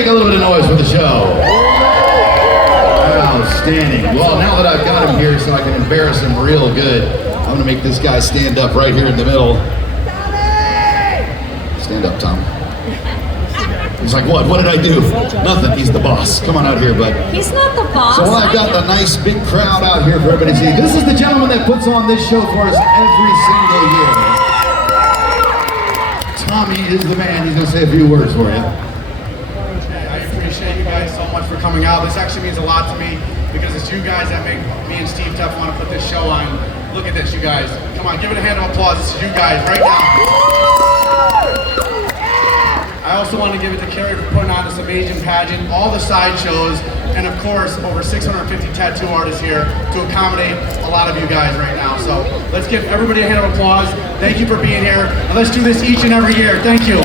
Make a little bit of noise for the show. Outstanding. Well, now that I've got him here so I can embarrass him real good, I'm gonna make this guy stand up right here in the middle. Stand up, Tom. He's like, what? What did I do? Nothing. He's the boss. Come on out here, bud. He's not the boss. So I've got the nice big crowd out here for everybody to see. This is the gentleman that puts on this show for us every single year. Tommy is the man. He's gonna say a few words for you. I appreciate you guys so much for coming out. This actually means a lot to me because it's you guys that make me and Steve Tuff want to put this show on. Look at this, you guys. Come on, give it a hand of applause. This is you guys right now. I also want to give it to Cheri for putting on this amazing pageant, all the side shows, and of course, over 650 tattoo artists here to accommodate a lot of you guys right now. So let's give everybody a hand of applause. Thank you for being here, and let's do this each and every year. Thank you.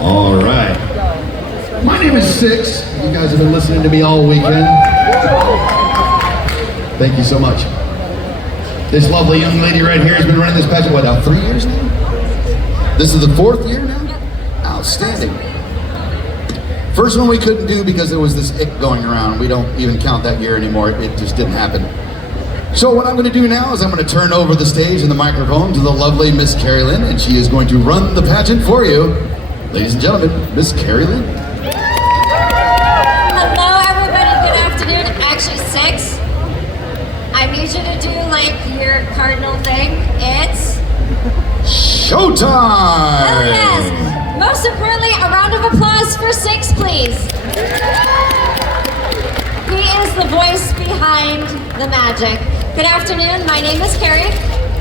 All right. My name is Six. You guys have been listening to me all weekend. Thank you so much. This lovely young lady right here has been running this pageant, what, now 3 years now? This is the 4th year now? Outstanding. First one we couldn't do because there was this ick going around. We don't even count that year anymore. It just didn't happen. So what I'm going to do now is I'm going to turn over the stage and the microphone to the lovely Miss Carrie Lynn, and she is going to run the pageant for you. Ladies and gentlemen, Miss Carrie Lynn. Hello, everybody. Good afternoon. Actually, Six. I need you to do like your cardinal thing. It's showtime! Oh yes! Most importantly, a round of applause for Six, please. He is the voice behind the magic. Good afternoon, my name is Cheri.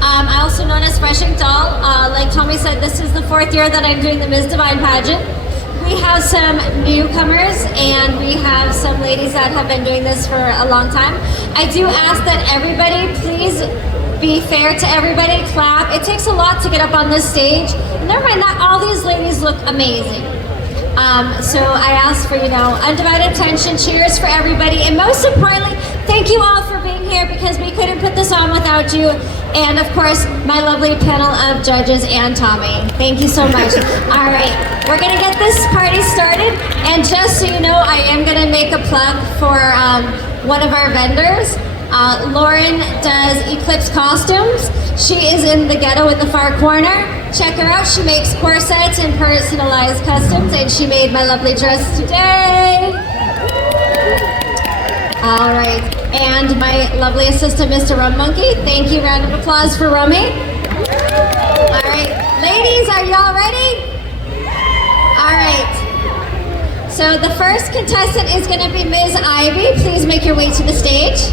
I'm also known as Fresh Inkdoll. Like Tommy said, this is the 4th year that I'm doing the Ms. Divine pageant. We have some newcomers and we have some ladies that have been doing this for a long time. I do ask that everybody please be fair to everybody, clap. It takes a lot to get up on this stage. Never mind that, all these ladies look amazing. So I ask for, undivided attention, cheers for everybody, and most importantly, thank you all for being here because we couldn't put this on without you. And of course, my lovely panel of judges and Tommy. Thank you so much. All right, we're gonna get this party started. And just so you know, I am gonna make a plug for one of our vendors. Lauren does Eclipse costumes. She is in the ghetto in the far corner. Check her out. She makes corsets and personalized customs, and she made my lovely dress today. All right, and my lovely assistant, Mr. Rum Monkey. Thank you. Round of applause for Rummy. All right, ladies, are y'all ready? All right. So the first contestant is going to be Ms. Ivy. Please make your way to the stage.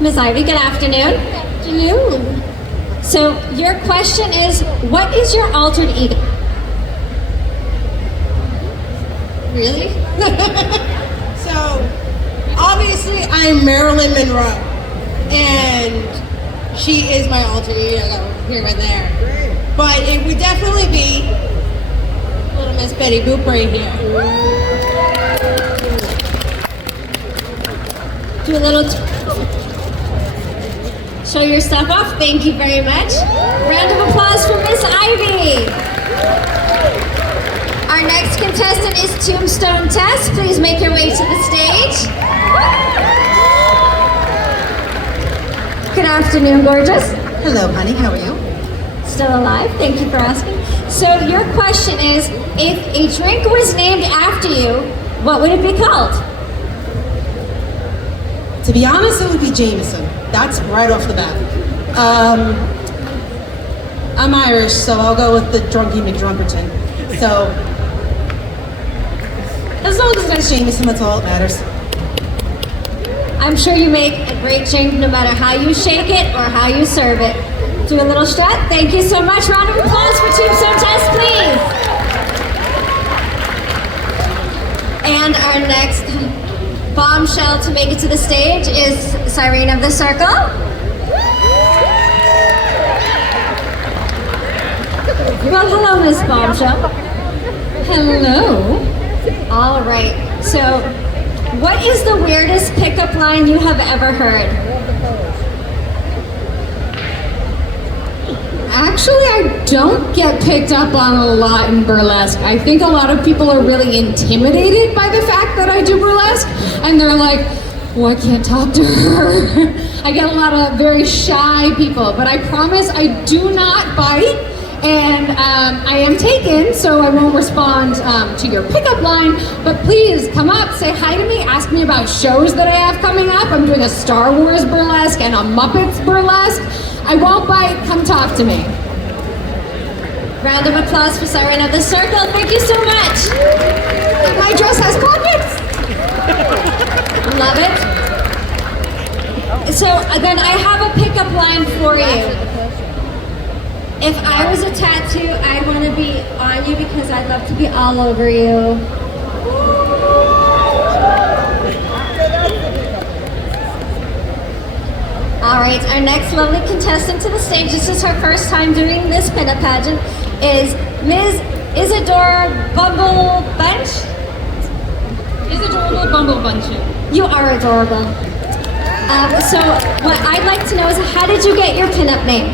Ms. Ivy, good afternoon. Good afternoon. So your question is, what is your altered ego? Really? So, obviously I'm Marilyn Monroe, and she is my alter ego here and there. But it would definitely be little Miss Becky Boop right here. Do a little show your stuff off. Thank you very much. Round of applause for Miss Ivy. Our next contestant is Tombstone Tess. Please make your way to the stage. Good afternoon, gorgeous. Hello, honey. How are you? Still alive. Thank you for asking. So your question is, if a drink was named after you, what would it be called? To be honest, it would be Jameson. That's right off the bat. I'm Irish, so I'll go with the Drunky McDrumperton. So, as long as it's Jameson, that's all that matters. I'm sure you make a great drink no matter how you shake it or how you serve it. Do a little strut. Thank you so much. Round of applause for Tombstone Tess, please. And our next bombshell to make it to the stage is Siren of the Circle. Well, hello, Miss Bombshell. Hello. All right. So, what is the weirdest pickup line you have ever heard? Actually, I don't get picked up on a lot in burlesque. I think a lot of people are really intimidated by the fact that I do burlesque, and they're like, oh, I can't talk to her. I get a lot of very shy people, but I promise I do not bite, and I am taken, so I won't respond to your pickup line, but please come up, say hi to me, ask me about shows that I have coming up. I'm doing a Star Wars burlesque and a Muppets burlesque. I won't bite, come talk to me. Round of applause for Siren of the Circle. Thank you so much. My dress has pockets. Love it. So then I have a pickup line for you. If I was a tattoo, I want to be on you because I'd love to be all over you. All right, our next lovely contestant to the stage, this is her first time doing this pinup pageant, is Ms. Isadorable Bumblebunchen. Isadorable Bumblebunchen. You are adorable. So what I'd like to know is, how did you get your pinup name?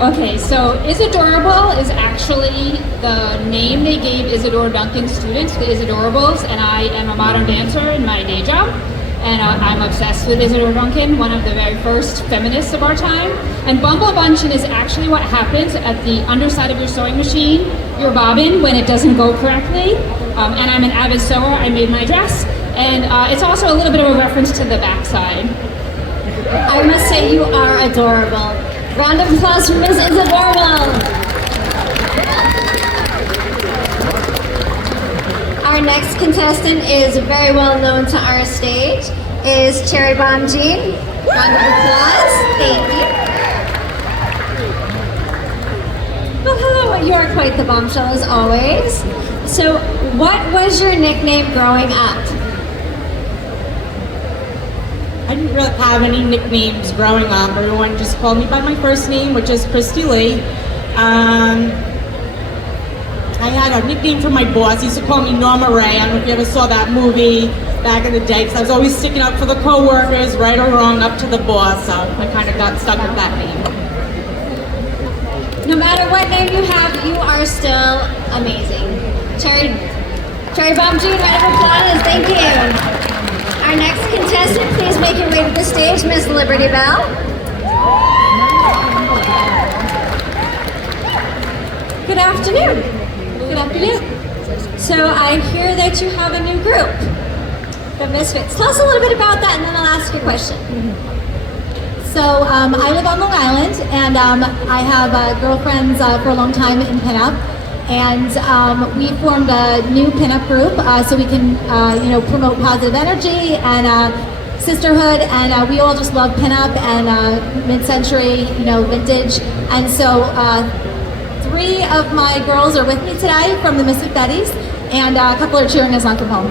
Okay, so Isadorable is actually the name they gave Isadora Duncan's students, the Isadorables, and I am a modern dancer in my day job. And I'm obsessed with Isadora Duncan, one of the very first feminists of our time. And Bumblebunchen is actually what happens at the underside of your sewing machine, your bobbin, when it doesn't go correctly. And I'm an avid sewer, I made my dress. And it's also a little bit of a reference to the backside. I must say you are adorable. Round of applause for Ms. Isadorable. Our next contestant is very well known to our stage, is Cheri Bomb-Jean. Round of applause. Thank you. Well, hello. You are quite the bombshell as always. So, what was your nickname growing up? I didn't really have any nicknames growing up. Everyone just called me by my first name, which is Christy Lee. I had a nickname from my boss. He used to call me Norma Ray. I don't know if you ever saw that movie back in the day, because I was always sticking up for the co-workers, right or wrong, up to the boss, so I kind of got stuck with that name. No matter what name you have, you are still amazing. Cheri Bomb-Jean, round of applause. Thank you. Our next contestant, please make your way to the stage, Miss Liberty Belle. Good afternoon. Good afternoon. So I hear that you have a new group, the Misfits. Tell us a little bit about that, and then I'll ask you a question. So I live on Long Island, and I have girlfriends for a long time in pinup, and we formed a new pinup group so we can, promote positive energy and sisterhood, and we all just love pinup and mid-century, vintage, and so 3 of my girls are with me today from the Misfit Betties, and a couple are cheering us on from home.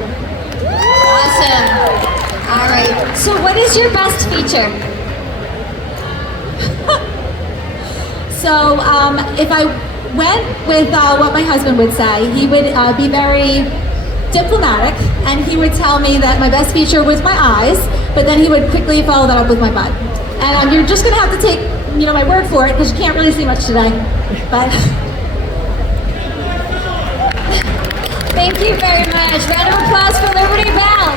Awesome. All right. So what is your best feature? So if I went with what my husband would say, he would be very diplomatic, and he would tell me that my best feature was my eyes, but then he would quickly follow that up with my butt. And you're just gonna have to take, my word for it, because you can't really see much today. But Thank you very much. Round of applause for Liberty Belle.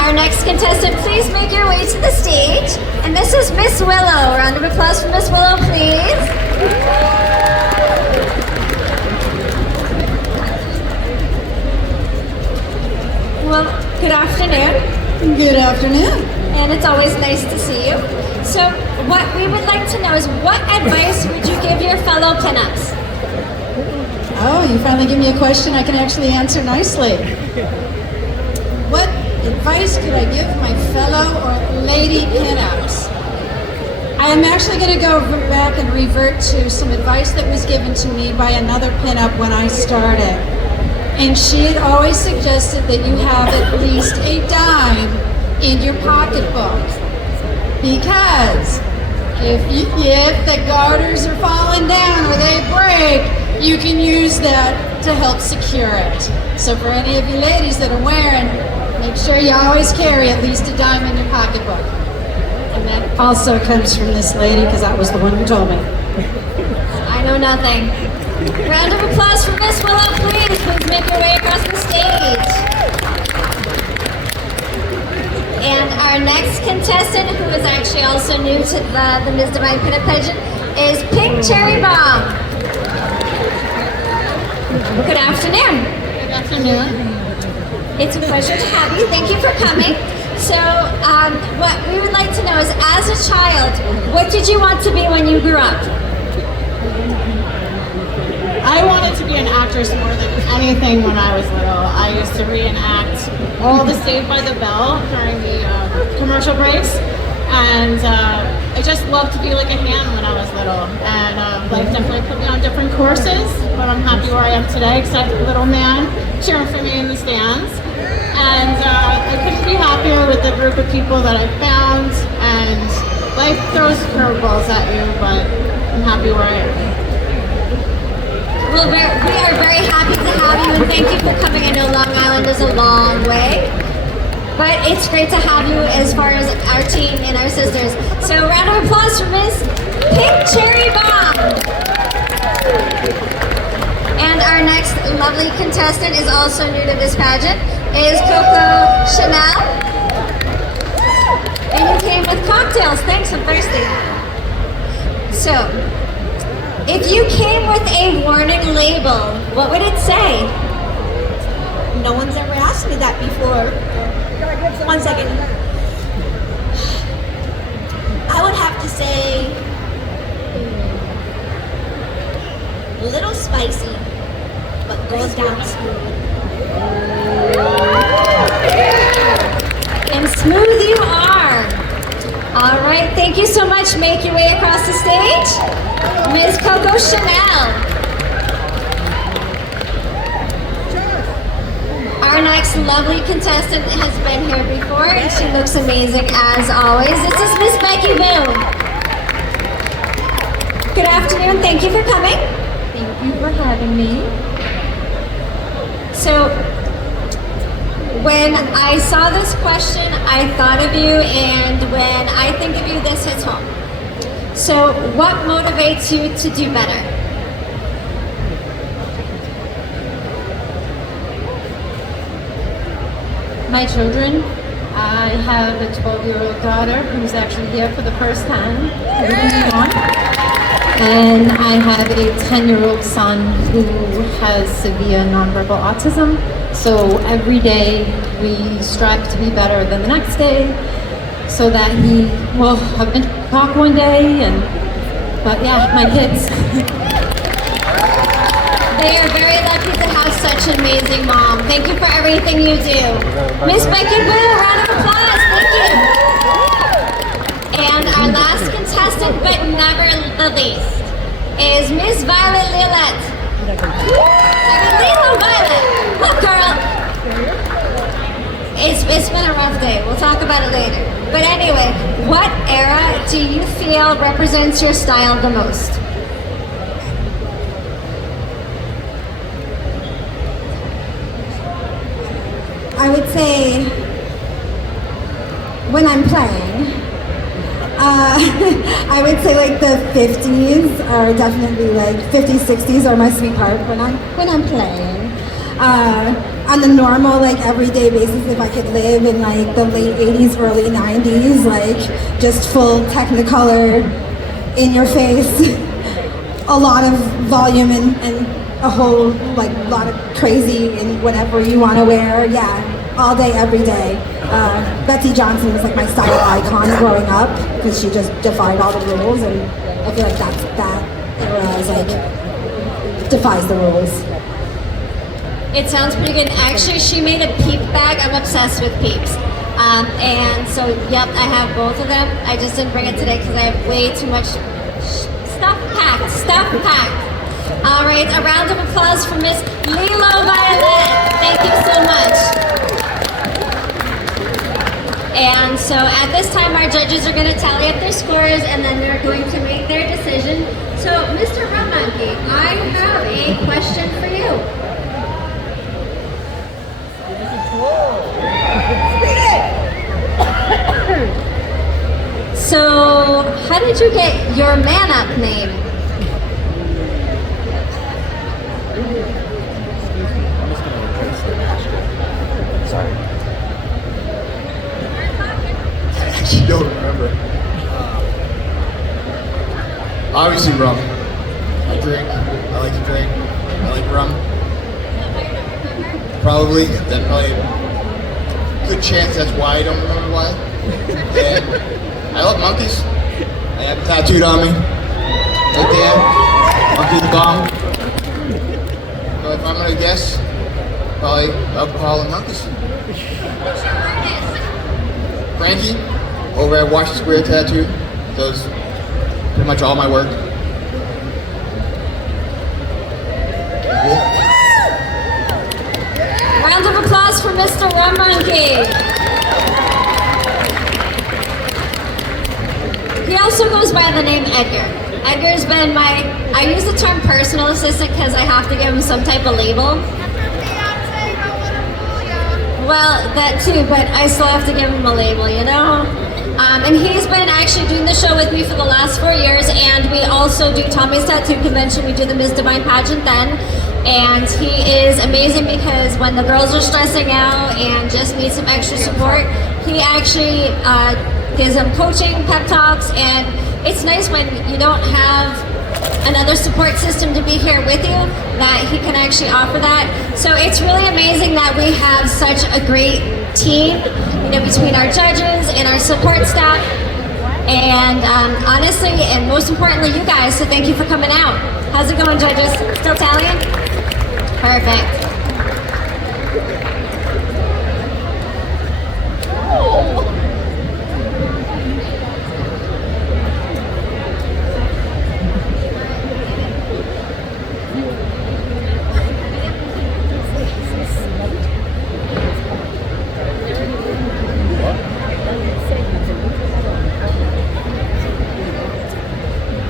Our next contestant, please make your way to the stage. And this is Miss Willow. Round of applause for Miss Willow, please. Well, good afternoon. Good afternoon. And it's always nice to see you. So what we would like to know is, what advice would you give your fellow pinups? Oh, you finally give me a question I can actually answer nicely. What advice could I give my fellow or lady pinups? I am actually going to go back and revert to some advice that was given to me by another pinup when I started. And she had always suggested that you have at least a dime in your pocketbook. Because if the garters are falling down or they break, you can use that to help secure it. So for any of you ladies that are wearing, make sure you always carry at least a dime in your pocketbook. And that also comes from this lady, because that was the one who told me. I know nothing. Round of applause for Miss Willow, please. Please make your way across the stage. And our next contestant, who is actually also new to the Ms. Divine Pinup Pageant, is Pink Cheri Bomb. Good afternoon. Good afternoon. It's a pleasure to have you. Thank you for coming. So, what we would like to know is, as a child, what did you want to be when you grew up? I wanted to be an actress more than anything when I was little. I used to reenact all the Saved by the Bell during the commercial breaks, and I just loved to be like a hand when I was little. And life definitely put me on different courses, but I'm happy where I am today because I have a little man cheering for me in the stands. And I couldn't be happier with the group of people that I found. And life throws curveballs at you, but I'm happy where I am. Well, we are very happy to have you, and thank you for coming. I know Long Island is a long way, but it's great to have you as far as our team and our sisters. So, round of applause for Miss Pink Cheri Bomb. And our next lovely contestant is also new to this pageant, is Coco Shea'nel. And you came with cocktails. Thanks, I'm thirsty. So, if you came with a warning label, what would it say? No one's ever asked me that before. 1 second. I would have to say, a little spicy, but goes down smooth. And smooth you are. All right, thank you so much. Make your way across the stage. Ms. Coco Shea'nel. Our next lovely contestant has been here before, and she looks amazing as always. This is Miss Becky Boop. Good afternoon, thank you for coming. Thank you for having me. So, when I saw this question, I thought of you, and when I think of you, this hits home. So, what motivates you to do better? My children, I have a 12-year-old daughter who's actually here for the first time, and I have a 10-year-old son who has severe nonverbal autism. So every day we strive to be better than the next day, so that he will have been talk one day. But yeah, my kids. They are very lucky to have such an amazing mom. Thank you for everything you do. Miss Becky Boop, round of applause. Thank you. And our last contestant, but never the least, is Miss Violet Lillet. Lilo Violet. Look, girl. It's been a rough day. We'll talk about it later. But anyway, what era do you feel represents your style the most? I would say when I'm playing, I would say like the 50s are definitely like 50s, 60s are my sweet part when I'm playing. On the normal, like everyday basis, if I could live in like the late 80s, early 90s, like just full Technicolor, in your face, a lot of volume and a whole like lot of crazy and whatever you want to wear. Yeah, all day, every day. Betsy Johnson was like my style icon growing up because she just defied all the rules, and I feel like that era is like defies the rules. It sounds pretty good. Actually, she made a peep bag. I'm obsessed with peeps. And so, yep, I have both of them. I just didn't bring it today because I have way too much stuff packed. All right, a round of applause for Miss Lilo Violet. Thank you so much. And so at this time, our judges are going to tally up their scores, and then they're going to make their decision. So, Mr. Rum Monkey, I have a question for you. So, how did you get your man up name? Sorry. I actually don't remember. Obviously rum. I drink. I like to drink. I like rum. Probably. That probably good chance that's why I don't remember why. And I love monkeys. I have it tattooed on me. Right there. Monkey the bomb. So if I'm gonna guess, probably alcohol and monkeys. Frankie, over at Washington Square Tattoo, does pretty much all my work. Round of applause for Mr. Rum Monkey. He also goes by the name Edgar. Edgar's been I use the term personal assistant because I have to give him some type of label. Well, that too, but I still have to give him a label, you know? And he's been actually doing the show with me for the last 4 years, and we also do Tommy's Tattoo Convention. We do the Ms. Divine pageant then. And he is amazing because when the girls are stressing out and just need some extra support, he actually gives them coaching, pep talks, and it's nice when you don't have another support system to be here with you, that he can actually offer that. So it's really amazing that we have such a great team, you know, between our judges and our support staff, and honestly, and most importantly, you guys, so thank you for coming out. How's it going, judges? Still tallying? Perfect.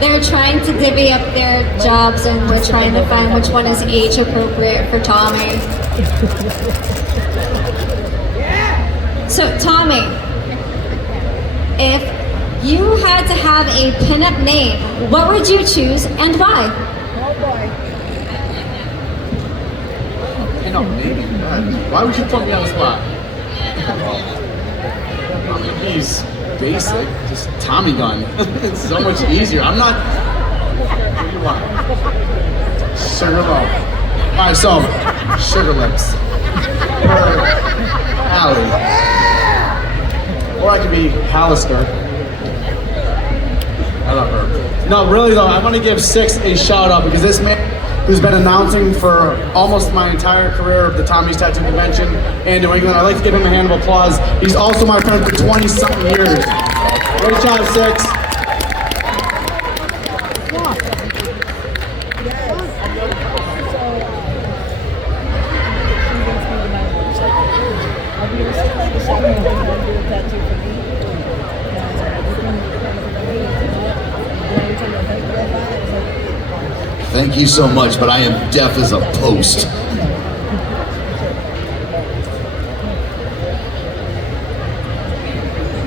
They're trying to divvy up their jobs, and we're trying to find which one is age appropriate for Tommy. So Tommy, if you had to have a pinup name, what would you choose and why? Pinup name? Why would you put me on the spot? I mean, he's basic, just Tommy gun. It's so much easier. I'm not. What do you want? Sugar low. Alright, so sugar lips. Or Allie. Or I could be Hallister. I love her. No, really though, I want to give Six a shout out because this man who's been announcing for almost my entire career of the Tommy's Tattoo Convention and New England. I'd like to give him a hand of applause. He's also my friend for 20-something years. Great job, Six. Thank you so much, but I am deaf as a post.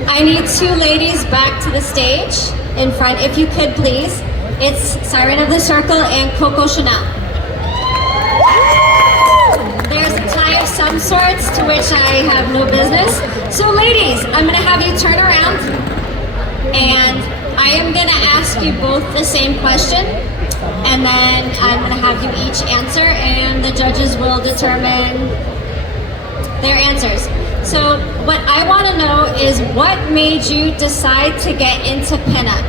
I need two ladies back to the stage in front, if you could please. It's Siren of the Circle and Coco Shea'nel. There's a tie of some sorts to which I have no business. So ladies, I'm gonna have you turn around and I am gonna ask you both the same question, and then I'm gonna have you each answer and the judges will determine their answers. So what I want to know is what made you decide to get into pinup?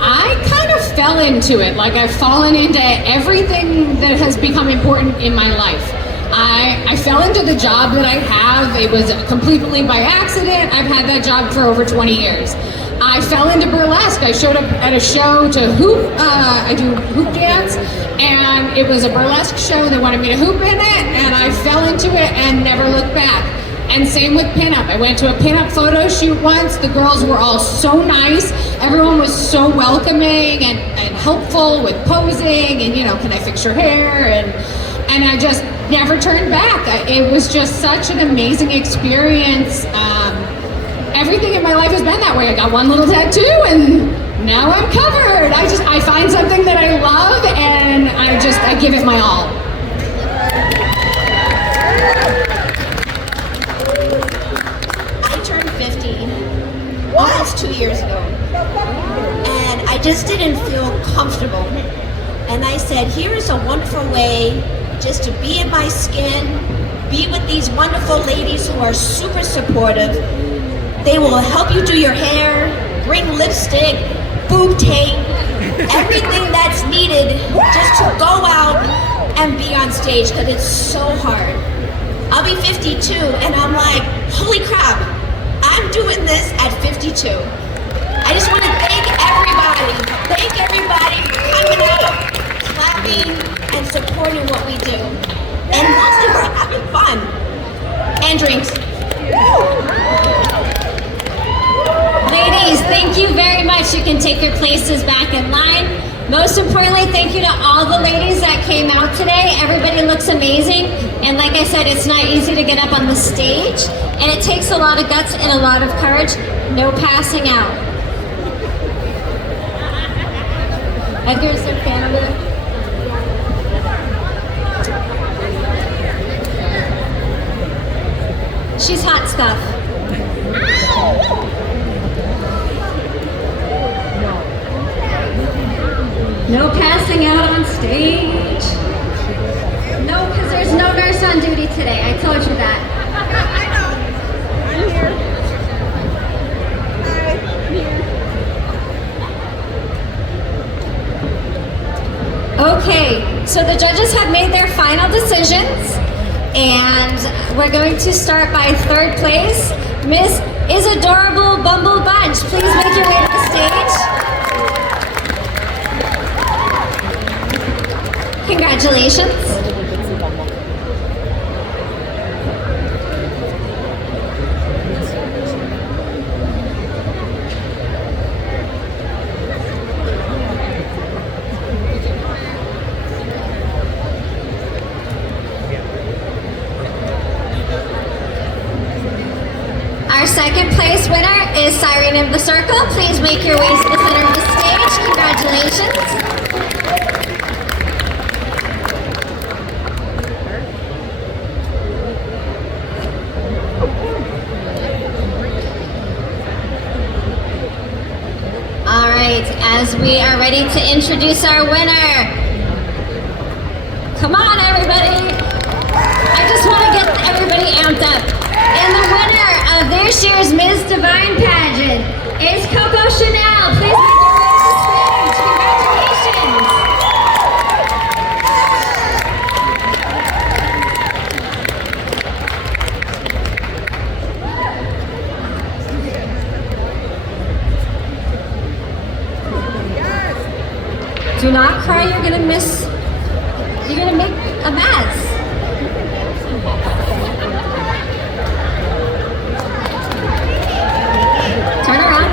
I kind of fell into it, like I've fallen into everything that has become important in my life. I fell into the job that I have. It was completely by accident. I've had that job for over 20 years. I fell into burlesque. I showed up at a show to hoop. I do hoop dance, and it was a burlesque show. They wanted me to hoop in it, and I fell into it and never looked back. And same with pinup. I went to a pinup photo shoot once. The girls were all so nice. Everyone was so welcoming and helpful with posing, and you know, can I fix your hair? and I just never turned back. It was just such an amazing experience. Everything in my life has been that way. I got one little tattoo and now I'm covered. I find something that I love and I give it my all. I turned 50 almost 2 years ago, and I just didn't feel comfortable. And I said, here is a wonderful way just to be in my skin, be with these wonderful ladies who are super supportive. They will help you do your hair, bring lipstick, boob tape, everything that's needed just to go out and be on stage, because it's so hard. I'll be 52 and I'm like, holy crap, I'm doing this at 52. I just want to thank everybody for coming out, clapping, and supporting what we do. And mostly for having fun. And drinks. Ladies, thank you very much. You can take your places back in line. Most importantly, thank you to all the ladies that came out today. Everybody looks amazing. And like I said, it's not easy to get up on the stage. And it takes a lot of guts and a lot of courage. No passing out. Edgar, is there a fan over there? She's hot stuff. No passing out on stage. No, because there's no nurse on duty today. I told you that. I know. I'm here. Okay, so the judges have made their final decisions, and we're going to start by third place. Miss Isadorable Bumblebunchen, please make your way to the stage. Congratulations. Our second place winner is Siren of the Circle. Please make your way to the center of the stage. Congratulations. All right, as we are ready to introduce our winner. Come on, everybody. I just want to get everybody amped up. And the winner of this year's Ms. Divine Pageant is Coco Shea'nel. Please make your way to the stage. Congratulations. Do not cry, you're gonna make a mess. Turn around.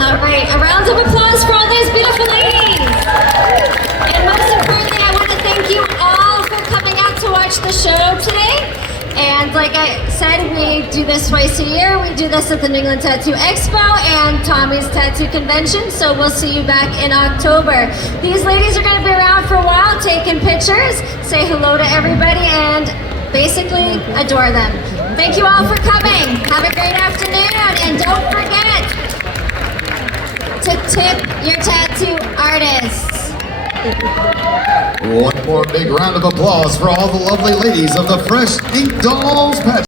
All right, a round of applause for all these beautiful ladies. And most importantly, I want to thank you all for coming out to watch the show today. And like I said, we do this twice a year. We do this at the New England Tattoo Expo and Tommy's Tattoo Convention. So we'll see you back in October. These ladies are going to be around for a while, taking pictures, say hello to everybody, and basically adore them. Thank you all for coming. Have a great afternoon, and don't forget to tip your tattoo artists. One more big round of applause for all the lovely ladies of the Fresh Inkdolls Pageant.